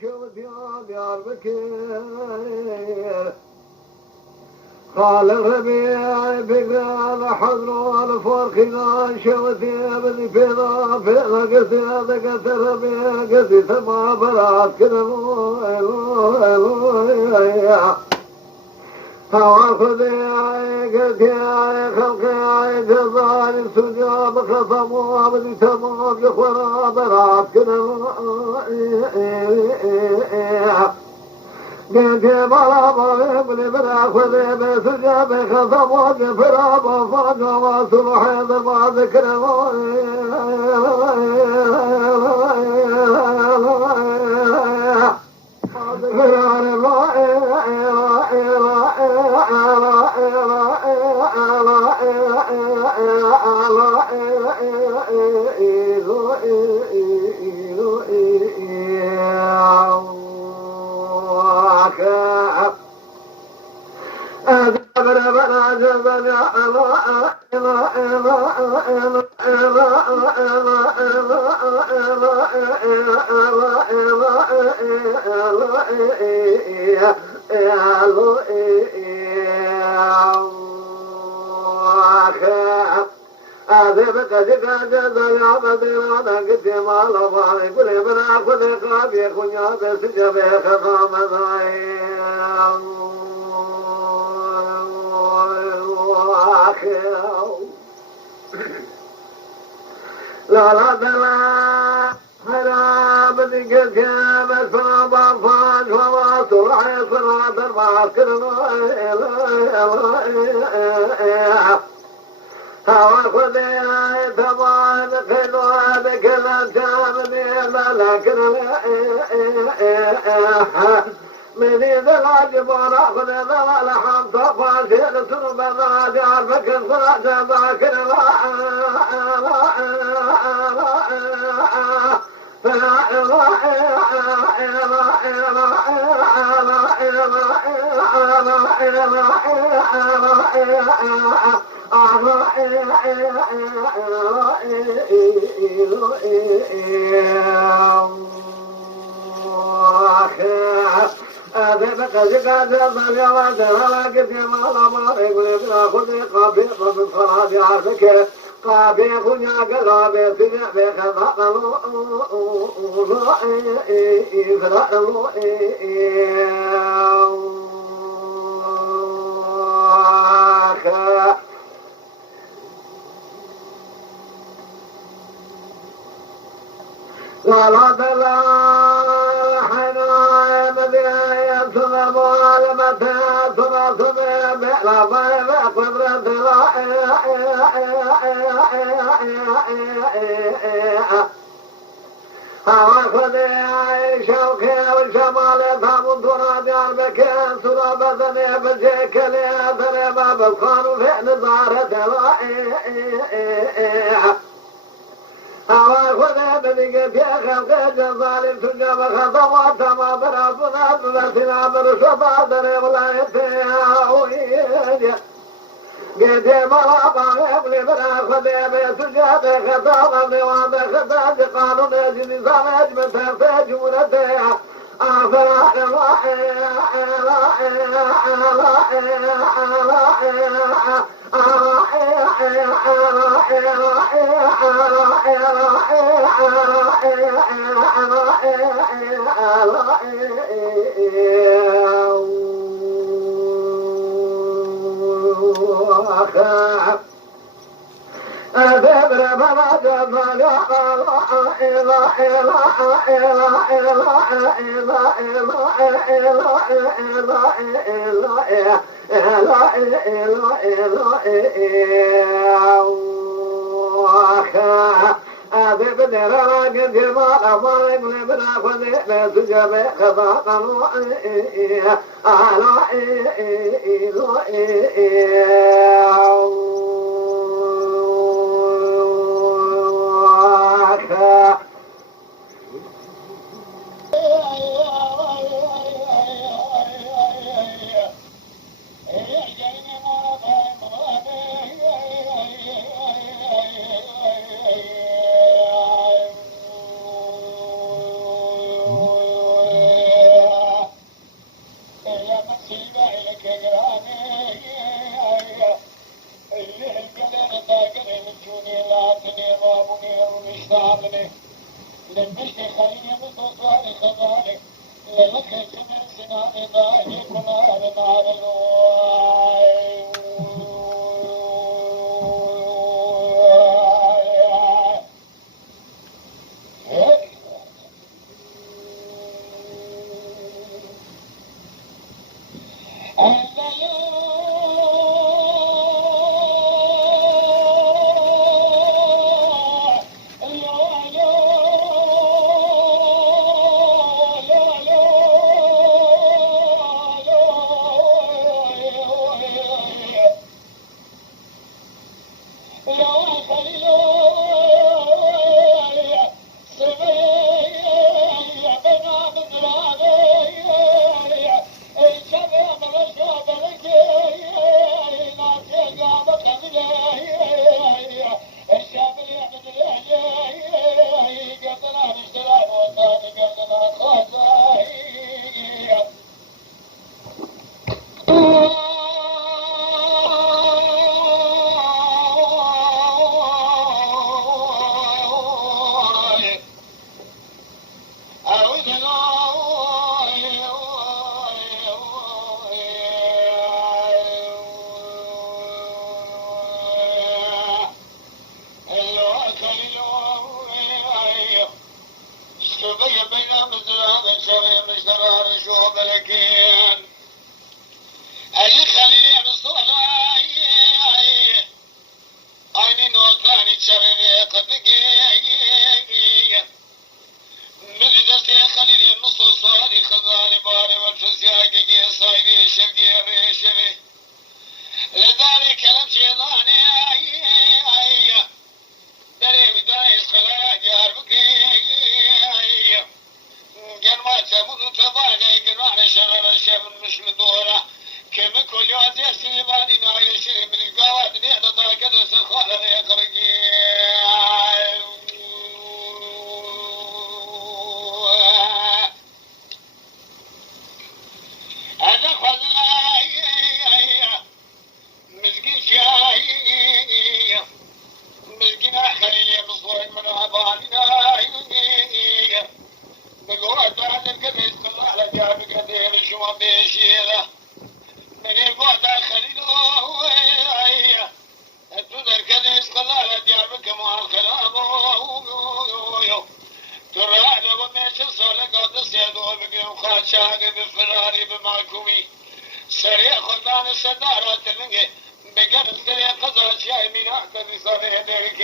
شوت يا ديار بكير قال الربيع بقال حضر الفرق لا شوت يا بني فيضا قصي هذا قصي الربيع قصي ثما برات كذا فواخذ قلت يا خلقي جزال السجاب خصموا بدي تمام يخورا برات كذا قلت يا بلا بني براخذ بسجاب خصموا جفرا بفاقا وصلح ما ذكر لا لا لا حرام ذيك يا مسرى بفاج وواصل عصرات المعسكر هوا خذي ثمان خلوة بكل جامني لكن من إذا العجب ونأخذ ذا لحم تفاصيل سنب الراجع فكر صلاة ذاكر لا لا لا حنا مديا ثم معلمة ثم بلا بلا قدرة هوا خذي شوكي والشمال ثم تراد عربك سرى بثني بالشكل ثني باب الخان في نظارة هوا خذي بديك في خلق جزال السجاب خطوات ما برافنا بلسنا برشفا دري ولايتي هاوية قيتي مرابا يبلي براخذي بسجاب خطوة نواب خطاج قالوا نجي نظام اجمة في جمرتي للمشت خليل مصطفى خضاري للخ سمع سنان ضاعي كنار نار الواي لذلك لم شيطاني دري بداية صلاة جاربك جنوات سمود تضايق جنوات شغل الشاب مش مدورة كم كل يوم يسري باني نايل شيء من القوات نهضة ضاقة سخالة يقرقي هذا خذنا مسكين شاي مسكين خليل مصور من أباننا بالوقت هذا القميص الله على جابك قدير شو بيشيله من الوقت خليل تدر قميص الله على جابك مع الخلاب ترى هذا وماشي صولك قدس يدو بقي وخاد شاقي بفراري بمعكومي سريع خلطان الصدارات اللي بقرب سريع قضاء شاي من أحسن صريع ديرك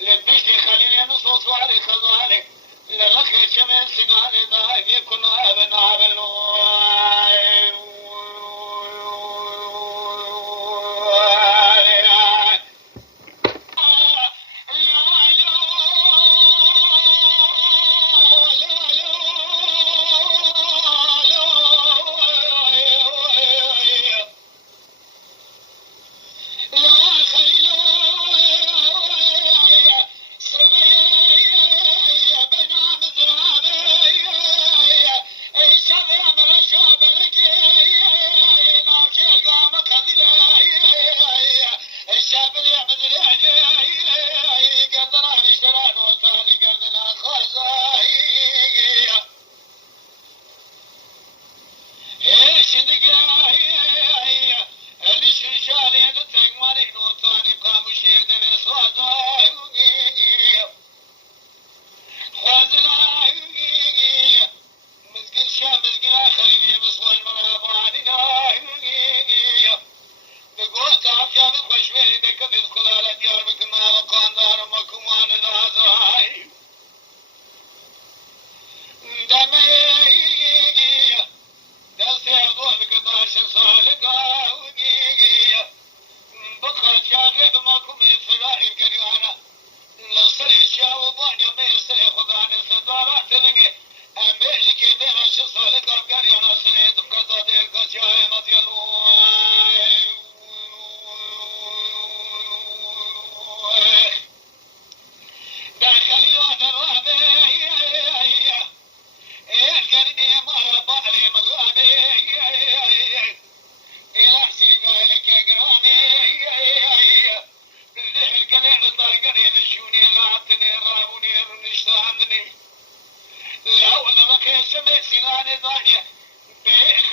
لبشتي خليل نصوص وعلي خضالي للخي شمس سنالي ضايق يكون ابن عبل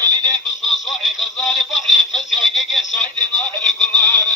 خليني بصوص وحي خزاني بحري فزي حقيقي سعيد ناهر قرار